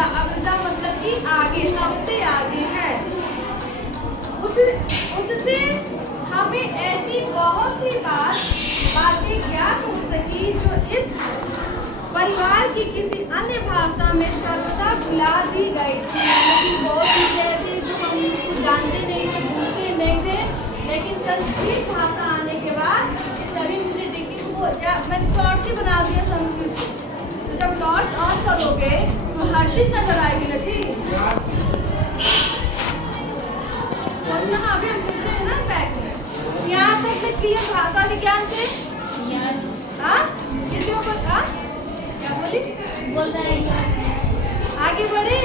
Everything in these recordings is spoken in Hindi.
अब्जा मतलब कि आगे, सबसे आगे है। उससे हमें ऐसी बहुत सी बातें ज्ञात हो सकी जो इस परिवार की किसी अन्य भाषा में सर्वथा भुला दी गई थी। लेकिन बहुत चीजें ऐसी जो हम उसको जानते नहीं थे, पूछते नहीं थे, लेकिन संस्कृत भाषा आने के बाद ये सभी मुझे देखी तो मैंने टॉर्च ही बना दिया संस्कृत को। तो जब टॉर्च ऑन करोगे तो हर चीज नजर आएगी ना जी। क्वेश्चन अभी हम पूछे हैं ना बैक में, यहाँ तक में क्लियर भाषा विज्ञान से हाँ किसी ऊपर हाँ क्या बोली बोल रहे हैं आगे बढ़े।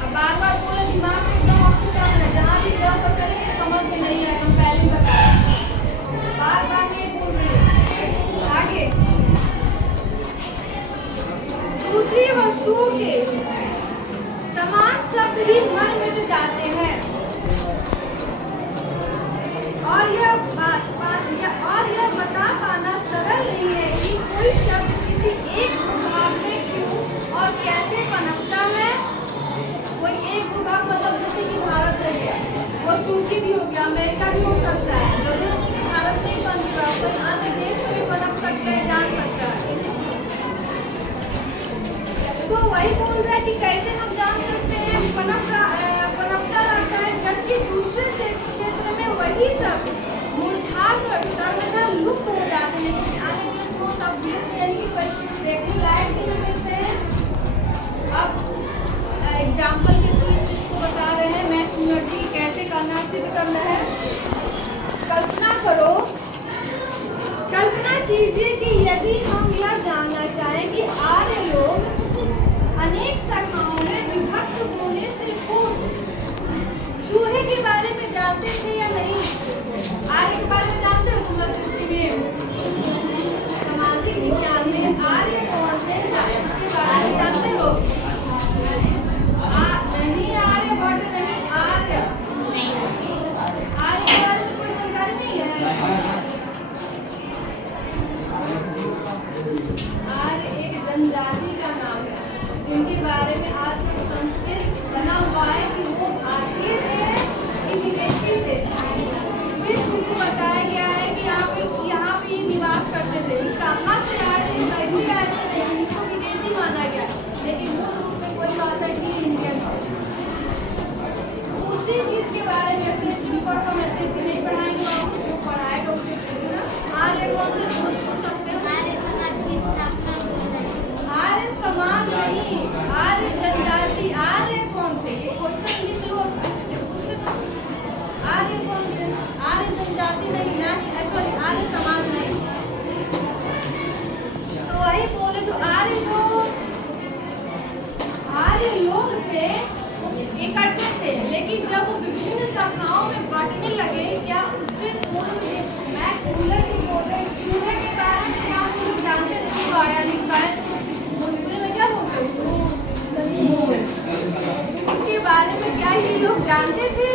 अब बार बार बोले दिमाग में एकदम मस्त चल रहा है, जहाँ भी गौर कर करेंगे समझ में नहीं आएगा, हम पहले ही बता बार बार नहीं बोल रहे। आगे दूसरी वस्तुओं के समान शब्द भी मर मिट जाते हैं और यह बता पाना सरल नहीं है कि कोई शब्द किसी एक भूभाग में क्यों और कैसे पनपता है। कोई एक भूभाग मतलब जैसे कि भारत है गया, वो तुर्की भी हो गया, अमेरिका भी हो सकता है, जरूर नहीं कि भारत में ही पनप रहा हो, कोई अन्य देश में भी पनप सकता है, जान सकता है। तो वही बोल रहा है कि कैसे हम जान सकते हैं पनपता रहता है, जबकि दूसरे क्षेत्र में वही सब मुरझाकर सर्वथा लुप्त हो जाते हैं। किसी अन्य देश में सब देखने लायक भी नहीं मिलते हैं। अब एग्जाम्पल के थ्रू इस चीज को बता रहे हैं मैक्स म्यूलर जी कैसे करना सिद्ध करना है। कल्पना कीजिए कि यदि हम यह जानना चाहें कि आर्य लोग अनेक शाखाओं में विभक्त होने से पूर्व चूहे के बारे में जानते थे या नहीं। आर्य के बारे में जानते हो तुम लोग सृष्टि में, सामाजिक विज्ञान में आर्य कौन थे इसके बारे में जानते हो। नहीं आर्यभट्ट नहीं, आर्य आर्य के बारे में कोई जानकारी नहीं है। आर्य एक जनजाति का नाम है जिनके बारे में आज तक संस्कृत बना हुआ है कि वो भारतीय थे कि विदेशी थे। सिर्फ मुझे बताया गया है कि यहाँ पे निवास करते थे, कहाँ से आए थे, कैसे आए थे, नहीं इसको विदेशी माना गया, लेकिन मूल रूप में कोई बात है कि इंडियन था। उसी चीज के बारे में SST पढ़ो, SST नहीं पढ़ाएंगे आपको, जो पढ़ाएगा उसे पूछना। आर्य कौन थे पूछ सकते हो। आर्य समाज की स्थापना आर्य समाज नहीं, आर्य जनजाति। आर्य कौन थे ये क्वेश्चन लिख लो, आर्य कौन थे। आर्य जनजाति नहीं ना, सॉरी आर्य समाज नहीं। तो वही बोले जो आर्य लोग थे इकट्ठे थे, लेकिन जब वो विभिन्न शाखाओं में बंटने लगे, क्या उससे पूर्व मैक्स म्यूलर जी बोल रहे चूहे के बारे में क्या हम लोग जानते थे। तो आया लिखा है मुस्लिम में क्या बोलते हैं उसके बारे में क्या ये लोग जानते थे।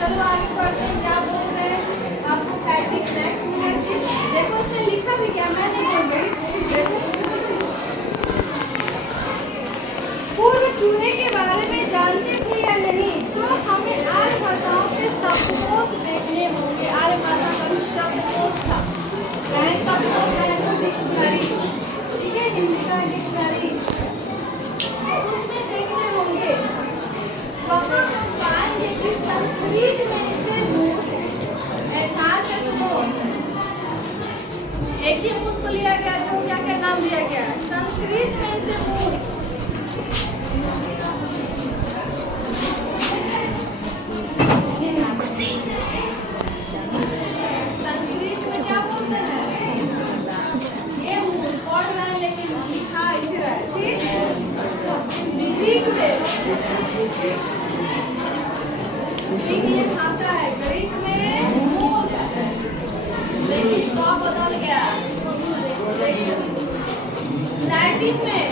चलो आगे बढ़ते हैं, क्या बोल रहे हैं आपको फैक्टिक मैक्स म्यूलर जी। देखो इसने लिखा भी क्या, मैं नहीं बोल गई। देखो पूर्व चूहे के बारे में जानते थे या नहीं, तो हमें आर्य भाषाओं के शब्दकोश देखने होंगे। आर्य भाषा का जो शब्दकोश था, शब्दकोश का है तो डिक्शनरी, ठीक है, हिंदी का डिक्शनरी, उसमें देखने होंगे। वहाँ हम पाएंगे कि संस्कृत में से मूस एक ही मूस को लिया गया, जो क्या क्या नाम लिया गया, संस्कृत में से मूस। संस्कृत में क्या बोलते हैं, ये मूस पढ़ रहे हैं लेकिन लिखा ऐसे रहा है, ठीक। ग्रीक ये भाषा है, ग्रीक में मूस, लेकिन सौ बदल गया। लैटिन में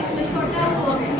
इसमें छोटा हो गया।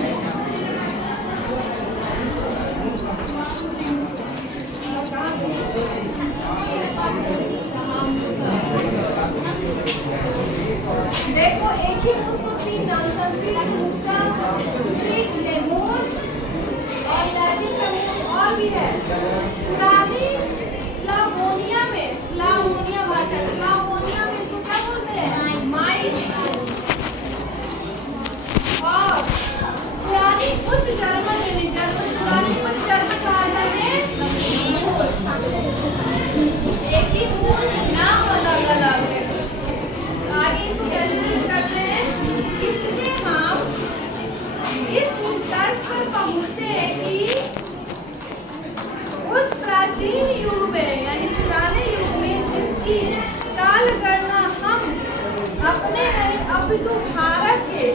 अपितु भारत के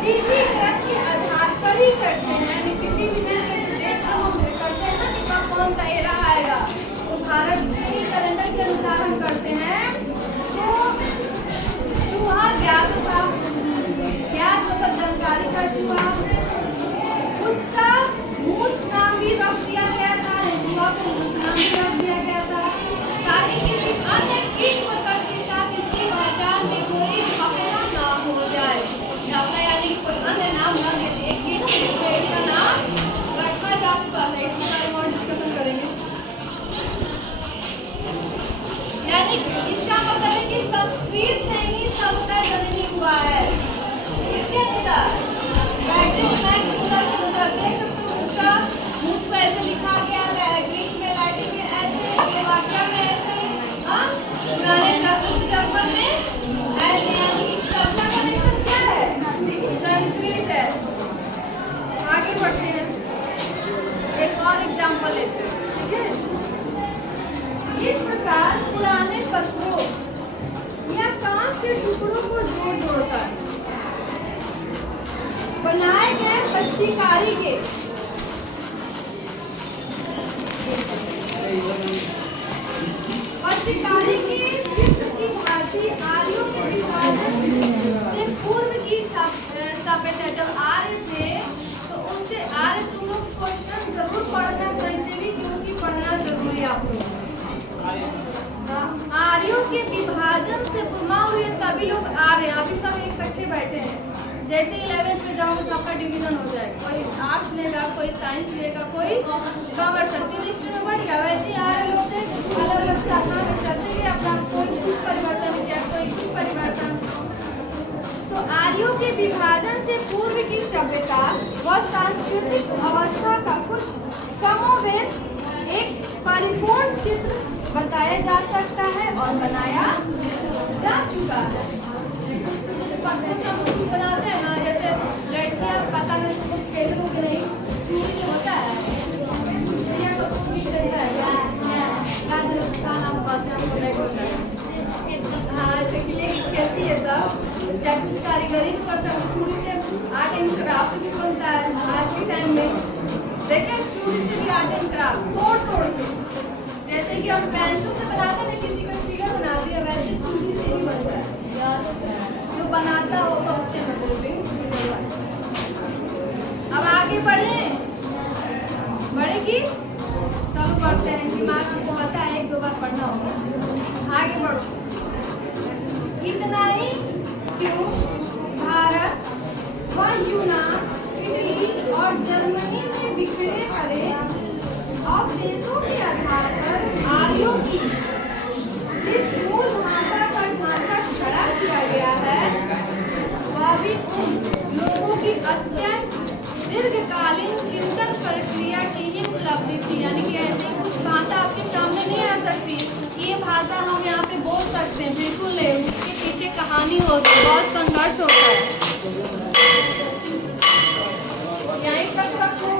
डिजिक्रम के आधार पर ही करते हैं। यानी किसी भी चीज के डेट को हम करते हैं ना कि कब कौन सा एरा आएगा, तो भारत के कैलेंडर के अनुसार हम करते हैं। तो चूहा ज्ञात था, ज्ञात मतलब जानकारी का चूहा, उसका मूस नाम भी रख दिया गया था, चूहा को मूस नाम भी रख दिया गया था ताकि किसी अन्य कीट पतंग के साथ इसकी पहचान में कोई खतरा ना हो जाए। यानी कोई अन्य नाम न मिले, एक कीट तो इसका नाम रखा जा चुका है। इसके बारे में और डिस्कशन करेंगे। यानी इसका मतलब है कि संस्कृत से ही सबका जन्म हुआ है। इसके अनुसार बैटरी मैक्स मूलर के अनुसार देख सकते हो, उसका मूस पर ऐसे लिखा गया है, ग्रीक में, लैटिन में ऐसे, स्लोवाकिया में ऐसे, पुराने जर्मन में ऐसे। यानी सबका कनेक्शन क्या है? संस्कृत है। आगे बढ़ते हैं, एक और एग्जाम्पल लेते हैं, ठीक है। इस प्रकार पुराने पत्थरों या कांच के टुकड़ों को जोड़कर बनाए गए पक्षीकारी के चित्र की भांति आर्यों के विभाजन से पूर्व की सापेक्ष जब आर्य थे तो उससे आर्य तुम लोग क्वेश्चन जरूर पढ़ना, वैसे भी क्योंकि पढ़ना जरूरी आपको। आर्यों के विभाजन से मान लो ये सभी लोग आर्य, अभी सब इकट्ठे बैठे हैं। जैसे 11th में जाओगे सबका डिवीजन हो जाएगा, कोई आर्ट्स लेगा, कोई साइंस लेगा, कोई कॉमर्स, केमिस्ट्री में बढ़ गया। वैसे ही आर्य लोग थे, अलग अलग शाखा में चलते गए, अपना कोई कुछ परिवर्तन किया, कोई कुछ परिवर्तन। तो आर्यों के विभाजन से पूर्व की सभ्यता व सांस्कृतिक अवस्था का कुछ कमोबेश एक परिपूर्ण चित्र बताया जा सकता है और बनाया जा चुका है। कुछ तो जैसे पत्थर से बनाते हैं ना, जैसे लड़कियां पता नहीं तुमको खेल हो कि नहीं, चूड़ी जो होता है चूड़िया को तुम भी रहता है का नाम बात है हमको नहीं होता है। हाँ, ऐसे के लिए खेलती है सब, चाहे कुछ कारीगरी भी कर सकते, चूड़ी से आर्ट एंड क्राफ्ट भी बनता है। आज के टाइम में देखिए चूड़ी से भी आर्ट एंड क्राफ्ट तोड़ के, जैसे कि हम पेंसिल से बनाते हैं किसी को फिगर बनाती है, वैसे चूड़ी से भी बनता है। जो बनाता होगा उससे मैं बोल रही हूँ। अब आगे बढ़ेगी, चलो पढ़ते हैं, दिमाग में होता है, एक दो बार पढ़ना होगा। आगे बढ़ो। इतना ही क्यों भारत व यूनान, इटली और जर्मनी में बिखरे पड़े अवशेषों के आधार पर आर्यों की जिस मूल भाषा पर ढांचा खड़ा किया गया है वह भी उन लोगों की अत्यंत दीर्घकालीन चिंतन प्रक्रिया की ही उपलब्धि थी। यानी कि ऐसी कुछ भाषा आपके सामने नहीं आ सकती, ये भाषा हम यहाँ पे बोल सकते हैं, बिल्कुल नहीं, उसके पीछे कहानी होती है, बहुत संघर्ष होता है। यहीं तक रखो।